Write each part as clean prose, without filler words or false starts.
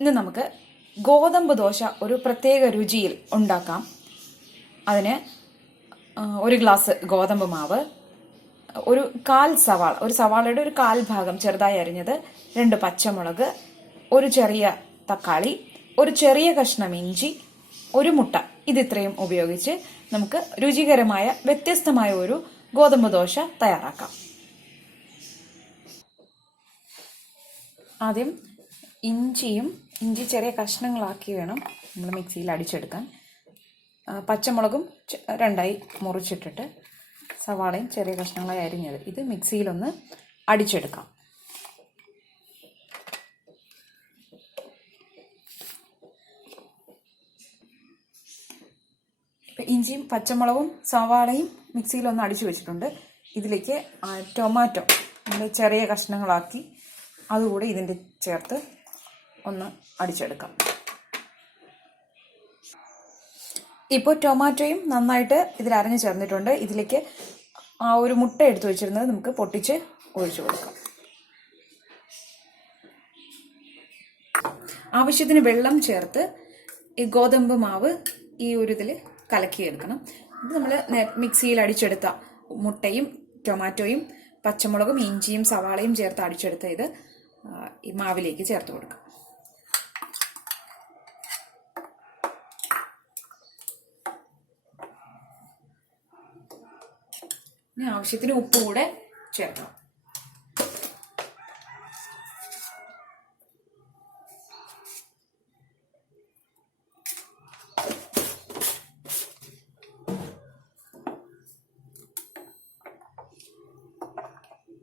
ഇന്ന് നമുക്ക് ഗോതമ്പ് ദോശ ഒരു പ്രത്യേക രുചിയിൽ ഉണ്ടാക്കാം. അതിന് ഒരു ഗ്ലാസ് ഗോതമ്പ് മാവ്, ഒരു കാൽ സവാള, ഒരു സവാളയുടെ ഒരു കാൽ ഭാഗം ചെറുതായി അരിഞ്ഞത്, 2 പച്ചമുളക്, ഒരു ചെറിയ തക്കാളി, ഒരു ചെറിയ കഷ്ണം ഇഞ്ചി, ഒരു മുട്ട. ഇതിത്രയും ഉപയോഗിച്ച് നമുക്ക് രുചികരമായ വ്യത്യസ്തമായ ഒരു ഗോതമ്പ് ദോശ തയ്യാറാക്കാം. ആദ്യം ഇഞ്ചി ചെറിയ കഷ്ണങ്ങളാക്കി വേണം നമ്മൾ മിക്സിയിൽ അടിച്ചെടുക്കാൻ. പച്ചമുളകും 2ആയി മുറിച്ചിട്ടിട്ട് സവാളയും ചെറിയ കഷ്ണങ്ങളായി അരിഞ്ഞത് ഇത് മിക്സിയിലൊന്ന് അടിച്ചെടുക്കാം. ഇഞ്ചിയും പച്ചമുളകും സവാളയും മിക്സിയിലൊന്ന് അടിച്ചു വെച്ചിട്ടുണ്ട്. ഇതിലേക്ക് ടൊമാറ്റോ നമ്മൾ ചെറിയ കഷ്ണങ്ങളാക്കി അതുകൂടി ഇതിൻ്റെ ചേർത്ത് ഒന്ന് അടിച്ചെടുക്കാം. ഇപ്പോൾ ടൊമാറ്റോയും നന്നായിട്ട് ഇതിൽ അരഞ്ഞു ചേർന്നിട്ടുണ്ട്. ഇതിലേക്ക് ഒരു മുട്ട എടുത്തു വെച്ചിരുന്നത് നമുക്ക് പൊട്ടിച്ച് ഒഴിച്ചു കൊടുക്കാം. ആവശ്യത്തിന് വെള്ളം ചേർത്ത് ഈ ഗോതമ്പ് മാവ് ഈ ഒരു ഇതിൽ കലക്കിയെടുക്കണം. ഇത് നമ്മൾ മിക്സിയിൽ അടിച്ചെടുത്ത മുട്ടയും ടൊമാറ്റോയും പച്ചമുളകും ഇഞ്ചിയും സവാളയും ചേർത്ത് അടിച്ചെടുത്ത ഇത് ഈ മാവിലേക്ക് ചേർത്ത് കൊടുക്കാം. ഇനി ആവശ്യത്തിന് ഉപ്പ് കൂടെ ചേർക്കണം.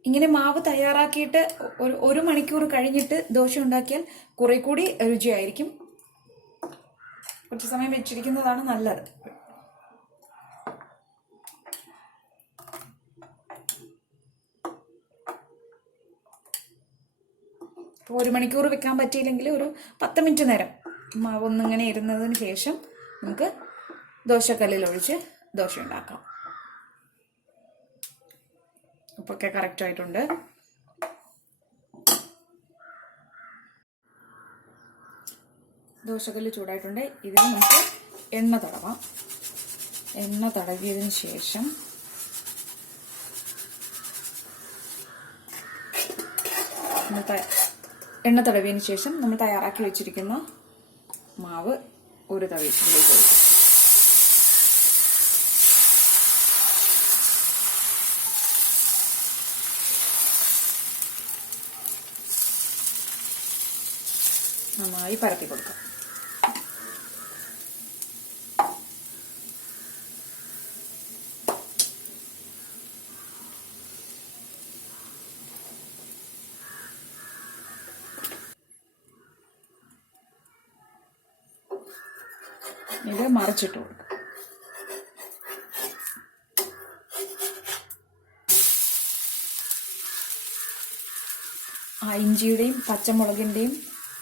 ഇങ്ങനെ മാവ് തയ്യാറാക്കിയിട്ട് ഒരു മണിക്കൂർ കഴിഞ്ഞിട്ട് ദോശ ഉണ്ടാക്കിയാൽ കുറെ കൂടി രുചിയായിരിക്കും. കുറച്ച് സമയം വെച്ചിരിക്കുന്നതാണ് നല്ലത്. ഇപ്പോൾ 1 മണിക്കൂർ വെക്കാൻ പറ്റിയില്ലെങ്കിൽ ഒരു 10 മിനിറ്റ് നേരം മാവ് ഒന്നിങ്ങനെ ഇരുന്നതിന് ശേഷം നമുക്ക് ദോശക്കല്ലിൽ ഒഴിച്ച് ദോശ ഉണ്ടാക്കാം. ഉപ്പൊക്കെ കറക്റ്റ് ആയിട്ടുണ്ട്. ദോശക്കല്ല് ചൂടായിട്ടുണ്ട്. ഇതിൽ നമുക്ക് എണ്ണ തടവാം. എണ്ണ തടവിയതിന് ശേഷം നമ്മൾ തയ്യാറാക്കി വെച്ചിരിക്കുന്ന മാവ് ഒരു തവിയിലേക്ക് ഒഴിക്കാം. നന്നായി പരത്തി കൊടുക്കാം. ഇത് മറിച്ചിട്ട് കൊടുക്കാം. ഇഞ്ചിയുടെയും പച്ചമുളകിന്റെയും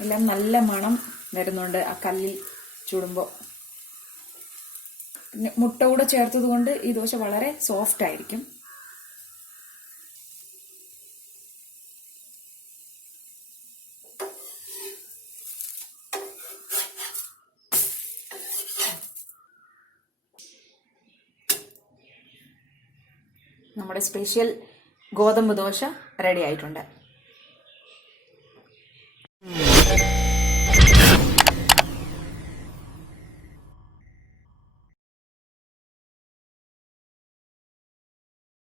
എല്ലാം നല്ല മണം വരുന്നുണ്ട് ആ കല്ലിൽ ചൂടുമ്പോൾ. പിന്നെ മുട്ട കൂടെ ചേർത്തത് കൊണ്ട് ഈ ദോശ വളരെ സോഫ്റ്റ് ആയിരിക്കും. നമ്മുടെ സ്പെഷ്യൽ ഗോതമ്പ് ദോശ റെഡി ആയിട്ടുണ്ട്.